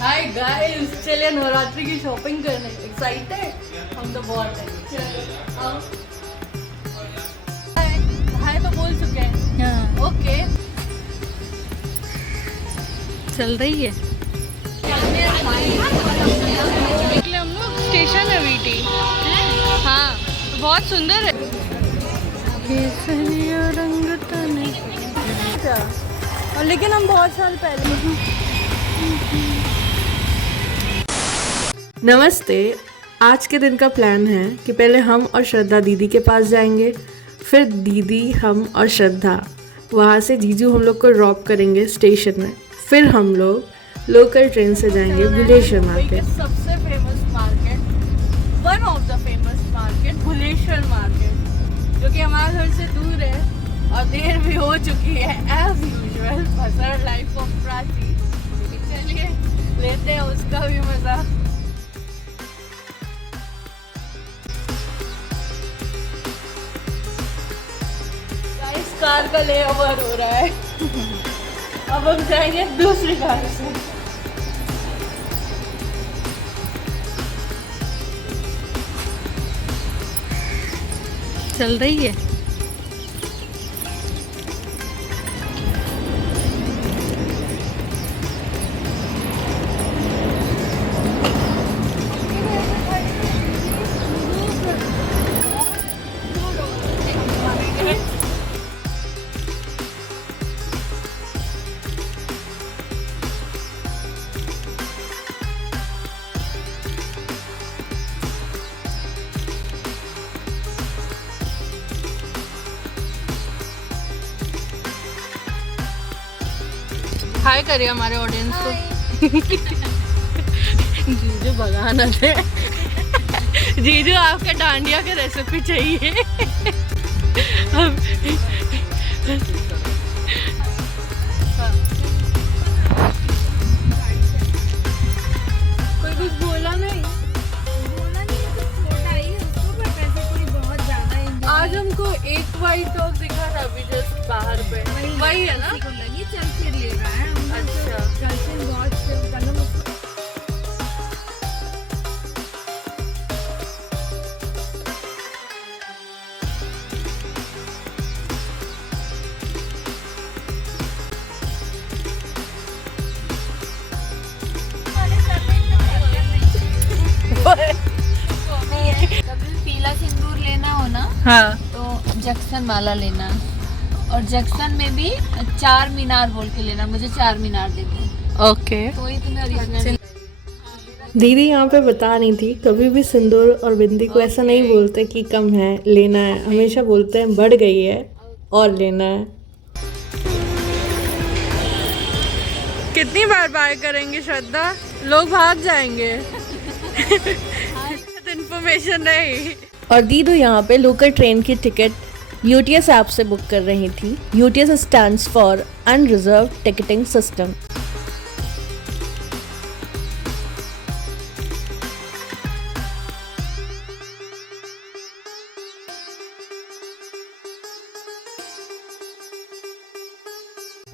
Hi guys, चलिए नवरात्रि की shopping करने। एक्साइटेड? हम तो बहुत हैं। चलो आओ। हाय तो बोल चुके हैं। हाँ ओके। चल रही है। निकले हम लोग स्टेशन है वीटी। हाँ बहुत सुंदर है। केसरिया रंग तने। और लेकिन हम बहुत साल पहले। नमस्ते। आज के दिन का प्लान है कि पहले हम और श्रद्धा दीदी के पास जाएंगे, फिर दीदी, हम और श्रद्धा वहाँ से जीजू हम लोग को ड्रॉप करेंगे स्टेशन में। फिर हम लोग लोकल ट्रेन से जाएंगे भुलेश्वर मार्केट। सबसे famous market, one of the famous market, Bhuleshwar market, जो कि हमारे घर से दूर है और देर भी हो चुकी है एज यूजुअल। बसर लाइफ ऑफ प्राची। चलिए लेते हैं उसका भी मजा। कार का लेओवर हो रहा है। अब हम जाएंगे दूसरी कार से। चल रही है। हाय करिए हमारे ऑडियंस को। जीजू भगाना थे। जीजू आपके डांडिया की रेसिपी चाहिए। कोई कुछ बोला नहीं। आज हमको एक वाइट डॉग दिखा था अभी जस्ट बाहर पे। वही है ना? लगी चल फिर ले रहा है। अच्छा। कल से बहुत कदम उसको कभी पीला सिंदूर लेना हो ना, हाँ तो जक्सन वाला लेना, और जक्सन में भी 4 मीनार बोल के लेना। मुझे 4 मीनार दे दो। ओके। तो ये तुम्हें ओरिजिनल। दीदी यहाँ पे बता रही थी, कभी भी सिंदूर और बिंदी को ऐसा नहीं बोलते कि कम है लेना है, हमेशा बोलते हैं बढ़ गई है और लेना है। कितनी बार बाय करेंगे श्रद्धा? लोग भाग जाएंगे। इन्फॉर्मेशन नहीं। और दीदू यहाँ पे लोकल ट्रेन की टिकट यूटीएस ऐप से बुक कर रही थी। UTS stands for unreserved ticketing system.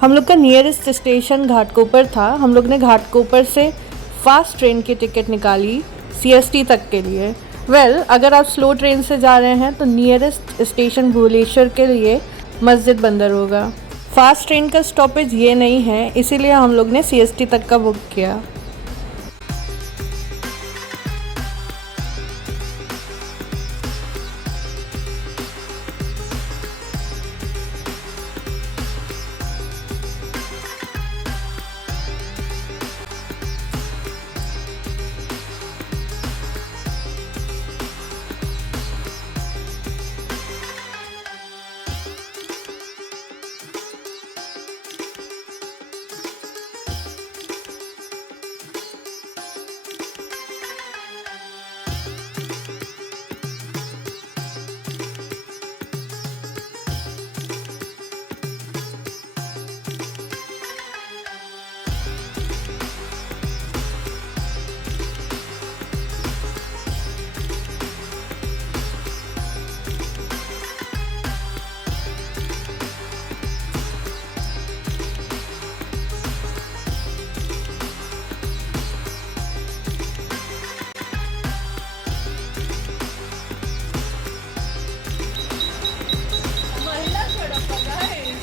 हम लोग का नियरेस्ट स्टेशन घाटकोपर था। हम लोग ने घाटकोपर से फास्ट ट्रेन की टिकट निकाली सीएसटी तक के लिए। अगर आप स्लो ट्रेन से जा रहे हैं तो नियरेस्ट स्टेशन भुवनेश्वर के लिए मस्जिद बंदर होगा। फास्ट ट्रेन का स्टॉपेज ये नहीं है, इसीलिए हम लोग ने सीएसटी तक का बुक किया।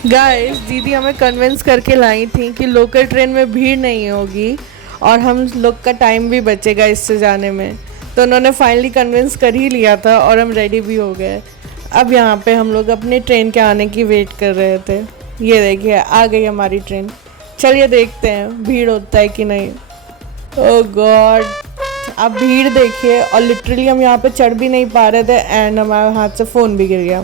गाइस दीदी हमें कन्विंस करके लाई थी कि लोकल ट्रेन में भीड़ नहीं होगी और हम लोग का टाइम भी बचेगा इससे जाने में, तो उन्होंने फाइनली कन्विंस कर ही लिया था और हम रेडी भी हो गए। अब यहाँ पे हम लोग अपने ट्रेन के आने की वेट कर रहे थे। ये देखिए आ गई हमारी ट्रेन। चलिए देखते हैं भीड़ होता है कि नहीं। ओह गॉड, आप भीड़ देखिए, और लिटरली हम यहाँ पे चढ़ भी नहीं पा रहे थे एंड हमारे हाथ से फ़ोन भी गिर गया।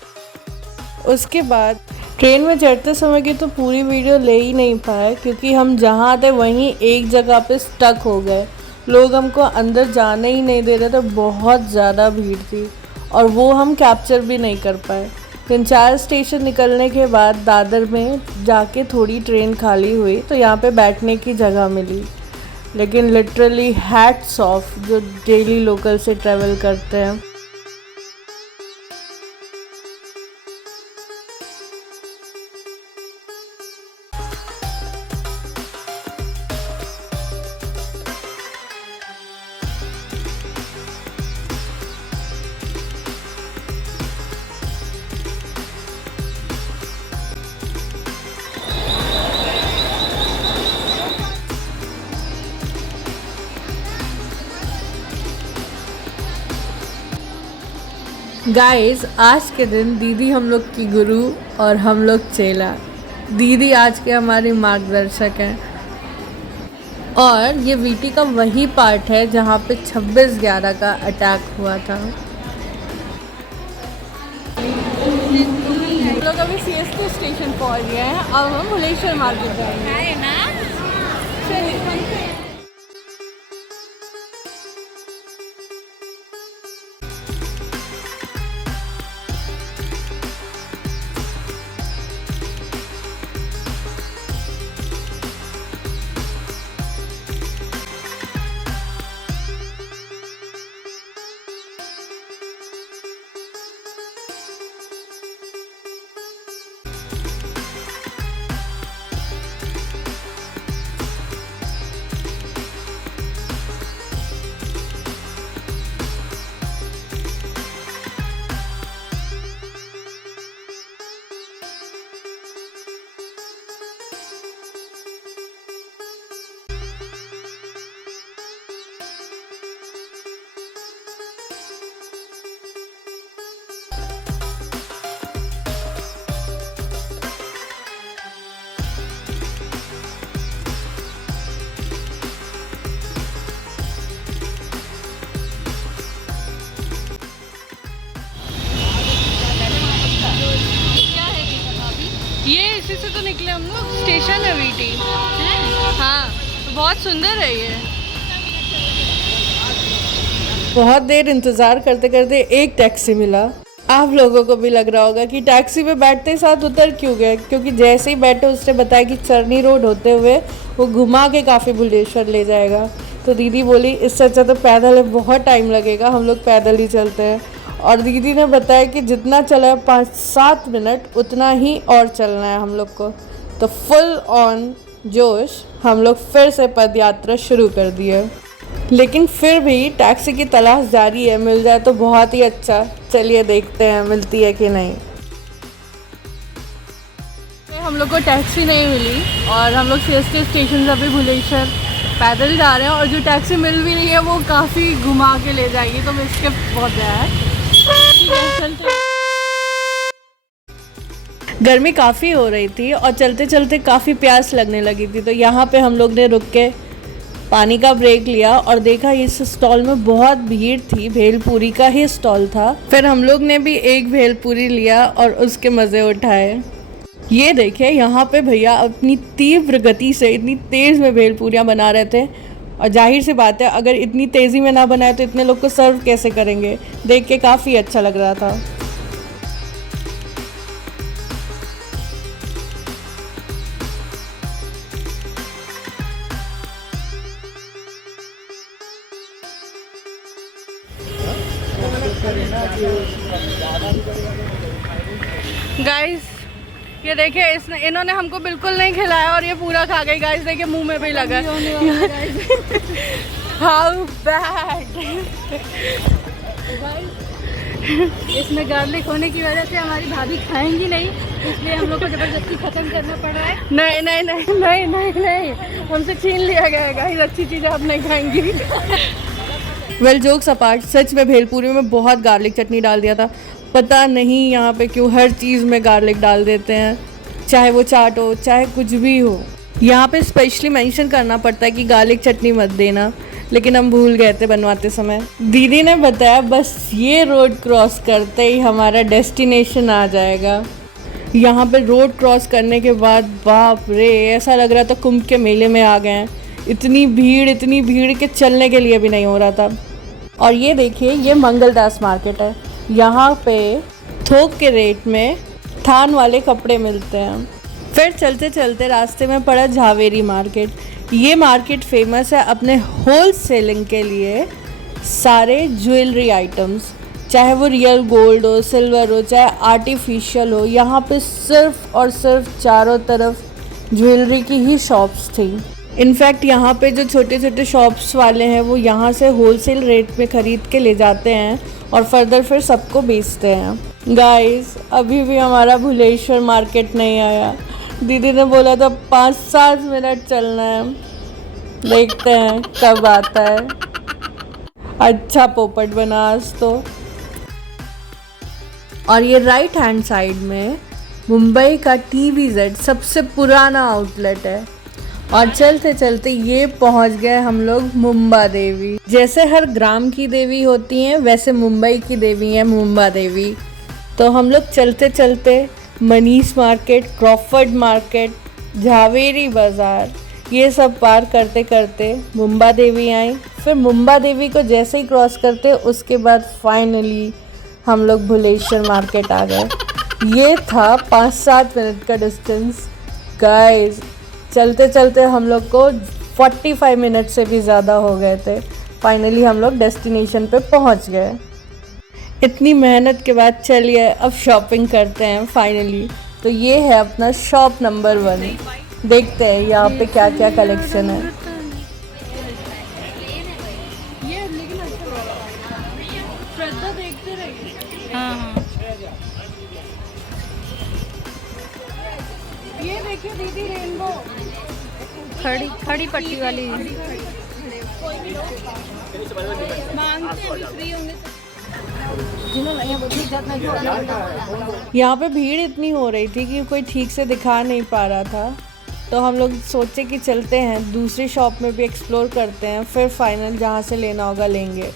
उसके बाद ट्रेन में चढ़ते समय की तो पूरी वीडियो ले ही नहीं पाए क्योंकि हम जहाँ थे वहीं एक जगह पे स्टक हो गए। लोग हमको अंदर जाने ही नहीं दे रहे थे, बहुत ज़्यादा भीड़ थी और वो हम कैप्चर भी नहीं कर पाए। 3-4 स्टेशन निकलने के बाद दादर में जाके थोड़ी ट्रेन खाली हुई तो यहाँ पे बैठने की जगह मिली, लेकिन लिटरली हैट्स ऑफ जो डेली लोकल से ट्रैवल करते हैं। गाइस आज के दिन दीदी हम लोग की गुरु और हम लोग चेला। दीदी आज के हमारी मार्गदर्शक हैं और ये वीटी का वही पार्ट है जहाँ पे 26/11 का अटैक हुआ था। हम लोग अभी CST स्टेशन पहुँच गए हैं, अब हम भुलेश्वर मार्केट जाएंगे ना। चलिए ये इसी से तो निकले हम लोग, स्टेशन है वीटी। हाँ तो बहुत सुंदर है ये। बहुत देर इंतज़ार करते करते एक टैक्सी मिला। आप लोगों को भी लग रहा होगा कि टैक्सी में बैठते ही साथ उतर क्यों गए, क्योंकि जैसे ही बैठे उसने बताया कि चरनी रोड होते हुए वो घुमा के काफ़ी भुलेश्वर ले जाएगा। तो दीदी बोली इससे अच्छा तो पैदल है, बहुत टाइम लगेगा, हम लोग पैदल ही चलते हैं। और दीदी ने बताया कि जितना चला है 5-7 मिनट उतना ही और चलना है हम लोग को। तो फुल ऑन जोश हम लोग फिर से पदयात्रा शुरू कर दिए, लेकिन फिर भी टैक्सी की तलाश जारी है, मिल जाए तो बहुत ही अच्छा। चलिए देखते हैं मिलती है कि नहीं। हम लोग को टैक्सी नहीं मिली और हम लोग CST स्टेशन से अभी भुलेश्वर पैदल जा रहे हैं, और जो टैक्सी मिल भी रही है वो काफ़ी घुमा के ले जाएगी, तो मैं इसके बहुत है। गर्मी काफ़ी हो रही थी और चलते चलते काफ़ी प्यास लगने लगी थी, तो यहाँ पे हम लोग ने रुक के पानी का ब्रेक लिया और देखा इस स्टॉल में बहुत भीड़ थी, भेलपूरी का ही स्टॉल था। फिर हम लोग ने भी एक भेलपूरी लिया और उसके मज़े उठाए। ये देखिए यहाँ पे भैया अपनी तीव्र गति से इतनी तेज़ में भेलपूरियाँ बना रहे थे, और जाहिर सी बात है अगर इतनी तेज़ी में ना बनाए तो इतने लोग को सर्व कैसे करेंगे। देख के काफ़ी अच्छा लग रहा था। गाइस ये देखिए इन्होंने हमको बिल्कुल नहीं खिलाया और ये पूरा खा गई। गाइस देखिए मुंह में भी लगा। How bad. इसमें गार्लिक होने की वजह से हमारी भाभी खाएंगी नहीं, इसलिए हम लोग को जबरदस्ती खत्म करना पड़ रहा है। नहीं नहीं नहीं नहीं नहीं नहीं, हमसे छीन लिया गया है गाइस, अच्छी चीज़ें आप नहीं खाएंगी। वेल जोक्स अपार्ट, सच में भेलपूरी में बहुत गार्लिक चटनी डाल दिया था। पता नहीं यहाँ पे क्यों हर चीज़ में गार्लिक डाल देते हैं, चाहे वो चाट हो चाहे कुछ भी हो। यहाँ पे स्पेशली मेंशन करना पड़ता है कि गार्लिक चटनी मत देना, लेकिन हम भूल गए थे बनवाते समय। दीदी ने बताया बस ये रोड क्रॉस करते ही हमारा डेस्टिनेशन आ जाएगा। यहाँ पे रोड क्रॉस करने के बाद बाप रे, ऐसा लग रहा था कुंभ के मेले में आ गए हैं। इतनी भीड़ के चलने के लिए भी नहीं हो रहा था। और ये देखिए, ये मंगलदास मार्केट है। यहाँ पे थोक के रेट में थान वाले कपड़े मिलते हैं। फिर चलते चलते रास्ते में पड़ा झावेरी मार्केट। ये मार्केट फेमस है अपने होल सेलिंग के लिए। सारे ज्वेलरी आइटम्स, चाहे वो रियल गोल्ड हो, सिल्वर हो, चाहे आर्टिफिशियल हो, यहाँ पे सिर्फ और सिर्फ चारों तरफ ज्वेलरी की ही शॉप्स थी। इनफैक्ट यहाँ पे जो छोटे छोटे शॉप्स वाले हैं वो यहाँ से होलसेल रेट में ख़रीद के ले जाते हैं और फर्दर फिर सबको बेचते हैं। गाइस, अभी भी हमारा भुलेश्वर मार्केट नहीं आया। दीदी ने बोला था 5-7 मिनट चलना है, देखते हैं कब आता है। अच्छा पोपट बना आज तो। और ये राइट हैंड साइड में मुंबई का TVZ सबसे पुराना आउटलेट है। और चलते चलते ये पहुंच गए हम लोग मुंबा देवी। जैसे हर ग्राम की देवी होती हैं, वैसे मुंबई की देवी है मुंबा देवी। तो हम लोग चलते चलते Manish market, Crawford market, Jhaveri बाज़ार, ये सब पार करते करते मुंबा देवी आए। फिर मुंबा देवी को जैसे ही क्रॉस करते उसके बाद फाइनली हम लोग भुलेश्वर मार्केट आ गए। ये था 5-7 मिनट का डिस्टेंस। गाइस, चलते चलते हम लोग को 45 मिनट से भी ज़्यादा हो गए थे। फाइनली हम लोग डेस्टिनेशन पे पहुंच गए। इतनी मेहनत के बाद चलिए अब शॉपिंग करते हैं फाइनली। तो ये है अपना शॉप नंबर 1। देखते हैं यहाँ पे क्या क्या कलेक्शन है। ये देखिए दीदी, रेनबो खड़ी पट्टी वाली मांगते हैं, फ्री होंगे यहाँ पे भीड़ इतनी हो रही थी कि कोई ठीक से दिखा नहीं पा रहा था। तो हम लोग सोचे कि चलते हैं दूसरी शॉप में भी एक्सप्लोर करते हैं, फिर फाइनल जहाँ से लेना होगा लेंगे।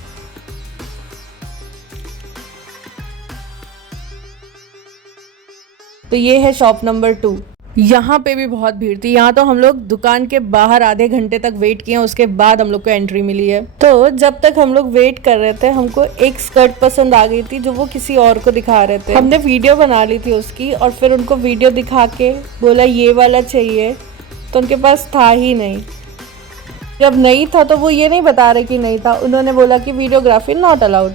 तो ये है शॉप नंबर 2। यहाँ पे भी बहुत भीड़ थी। यहाँ तो हम लोग दुकान के बाहर आधे घंटे तक वेट किए, उसके बाद हम लोग को एंट्री मिली है। तो जब तक हम लोग वेट कर रहे थे, हमको एक स्कर्ट पसंद आ गई थी जो वो किसी और को दिखा रहे थे। हमने वीडियो बना ली थी उसकी और फिर उनको वीडियो दिखा के बोला ये वाला चाहिए, तो उनके पास था ही नहीं। जब नहीं था तो वो ये नहीं बता रहे कि नहीं था, उन्होंने बोला कि वीडियोग्राफी नॉट अलाउड।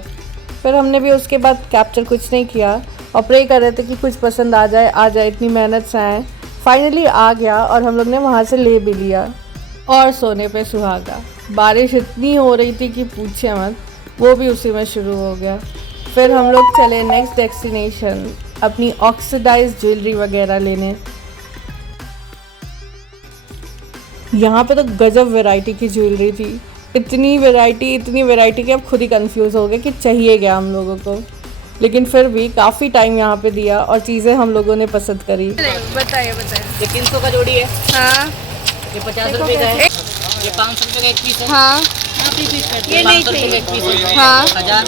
फिर हमने भी उसके बाद कैप्चर कुछ नहीं किया और प्रे कर रहे थे कि कुछ पसंद आ जाए, इतनी मेहनत से आए। फाइनली आ गया और हम लोग ने वहाँ से ले भी लिया। और सोने पे सुहागा, बारिश इतनी हो रही थी कि पूछे मत, वो भी उसी में शुरू हो गया। फिर हम लोग चले नेक्स्ट डेस्टिनेशन अपनी ऑक्सीडाइज्ड ज्वेलरी वगैरह लेने। यहाँ पे तो गजब वैरायटी की ज्वेलरी थी, इतनी वैरायटी कि अब खुद ही कंफ्यूज हो गए कि चाहिए क्या हम लोगों को। लेकिन फिर भी काफ़ी टाइम यहाँ पे दिया और चीज़ें हम लोगों ने पसंद करी। बताइए। ये 300 का जोड़ी है। हाँ, ये 50 रुपए का है। ये 500 रुपए का एक पीस है। हाँ, ये 500 रुपए का एक पीस है। हाँ, 1000।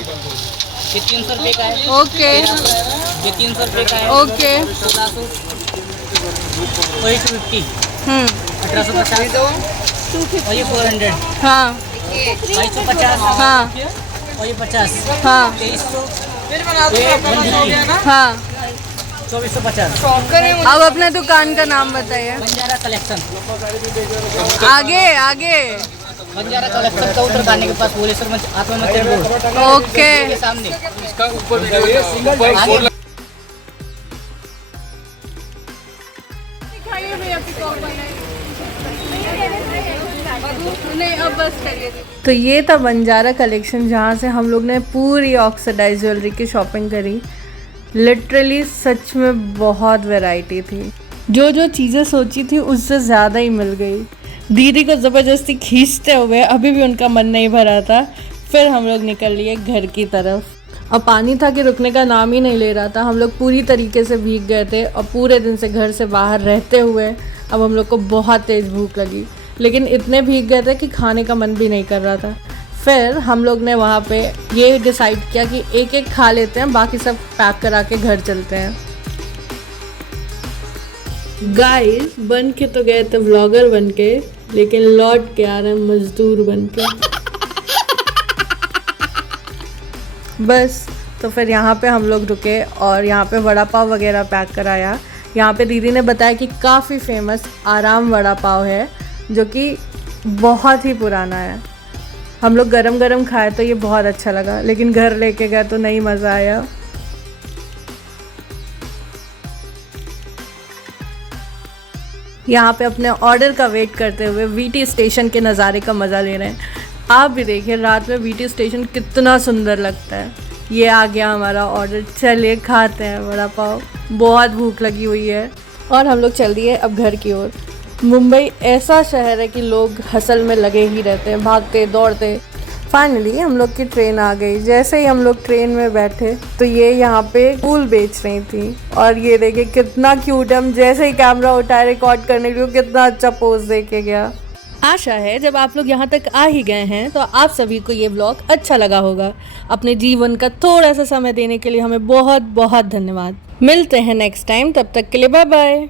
ये 300 रुपए का है। ओके, ये 300 रुपए का है। ओके, 1600 और ये 250, 1850 और ये 400, हाँ, 2250, हाँ, और ये 50, हाँ, 2300, हाँ। 2450। अब अपने दुकान का नाम बताइए। बंजारा कलेक्शन। आगे। बंजारा कलेक्शन का उत्तर खाने के पास भुलेश्वर आत्मा मंदिर रोड। ओके। के सामने। नहीं अब बस करिए दीदी। तो ये था बंजारा कलेक्शन जहाँ से हम लोग ने पूरी ऑक्सीडाइज ज्वेलरी की शॉपिंग करी। लिटरली सच में बहुत वैरायटी थी, जो जो चीज़ें सोची थी उससे ज़्यादा ही मिल गई। दीदी को ज़बरदस्ती खींचते हुए अभी भी उनका मन नहीं भरा था। फिर हम लोग निकल लिए घर की तरफ। अब पानी था कि रुकने का नाम ही नहीं ले रहा था। हम लोग पूरी तरीके से भीग गए थे और पूरे दिन से घर से बाहर रहते हुए अब हम लोग को बहुत तेज़ भूख लगी, लेकिन इतने भीग गए थे कि खाने का मन भी नहीं कर रहा था। फिर हम लोग ने वहाँ पे ये डिसाइड किया कि एक एक खा लेते हैं, बाकी सब पैक करा के घर चलते हैं। गाइस बन के तो गए थे व्लॉगर बन के, लेकिन लौट के आ रहे हैं मजदूर बन के। बस तो फिर यहाँ पे हम लोग रुके और यहाँ पे वड़ा पाव वगैरह पैक कराया। यहाँ पे दीदी ने बताया कि काफ़ी फेमस आराम वड़ा पाव है, जो कि बहुत ही पुराना है। हम लोग गरम गरम खाए तो ये बहुत अच्छा लगा, लेकिन घर लेके गए तो नहीं मज़ा आया। यहाँ पे अपने ऑर्डर का वेट करते हुए वीटी स्टेशन के नज़ारे का मज़ा ले रहे हैं। आप भी देखिए रात में वीटी स्टेशन कितना सुंदर लगता है। ये आ गया हमारा ऑर्डर, चलिए खाते हैं वड़ा पाव। बहुत भूख लगी हुई है और हम लोग चल दिए अब घर की ओर। मुंबई ऐसा शहर है कि लोग हसल में लगे ही रहते हैं, भागते दौड़ते। फाइनली हम लोग की ट्रेन आ गई। जैसे ही हम लोग ट्रेन में बैठे तो ये यहाँ पे फूल बेच रही थी और ये देखिए कितना क्यूट है। हम जैसे ही कैमरा उठाए रिकॉर्ड करने के लिए कितना अच्छा पोज दे के गया। आशा है जब आप लोग यहाँ तक आ ही गए हैं तो आप सभी को ये व्लॉग अच्छा लगा होगा। अपने जीवन का थोड़ा सा समय देने के लिए हमें बहुत बहुत धन्यवाद। मिलते हैं नेक्स्ट टाइम, तब तक के लिए बाय बाय।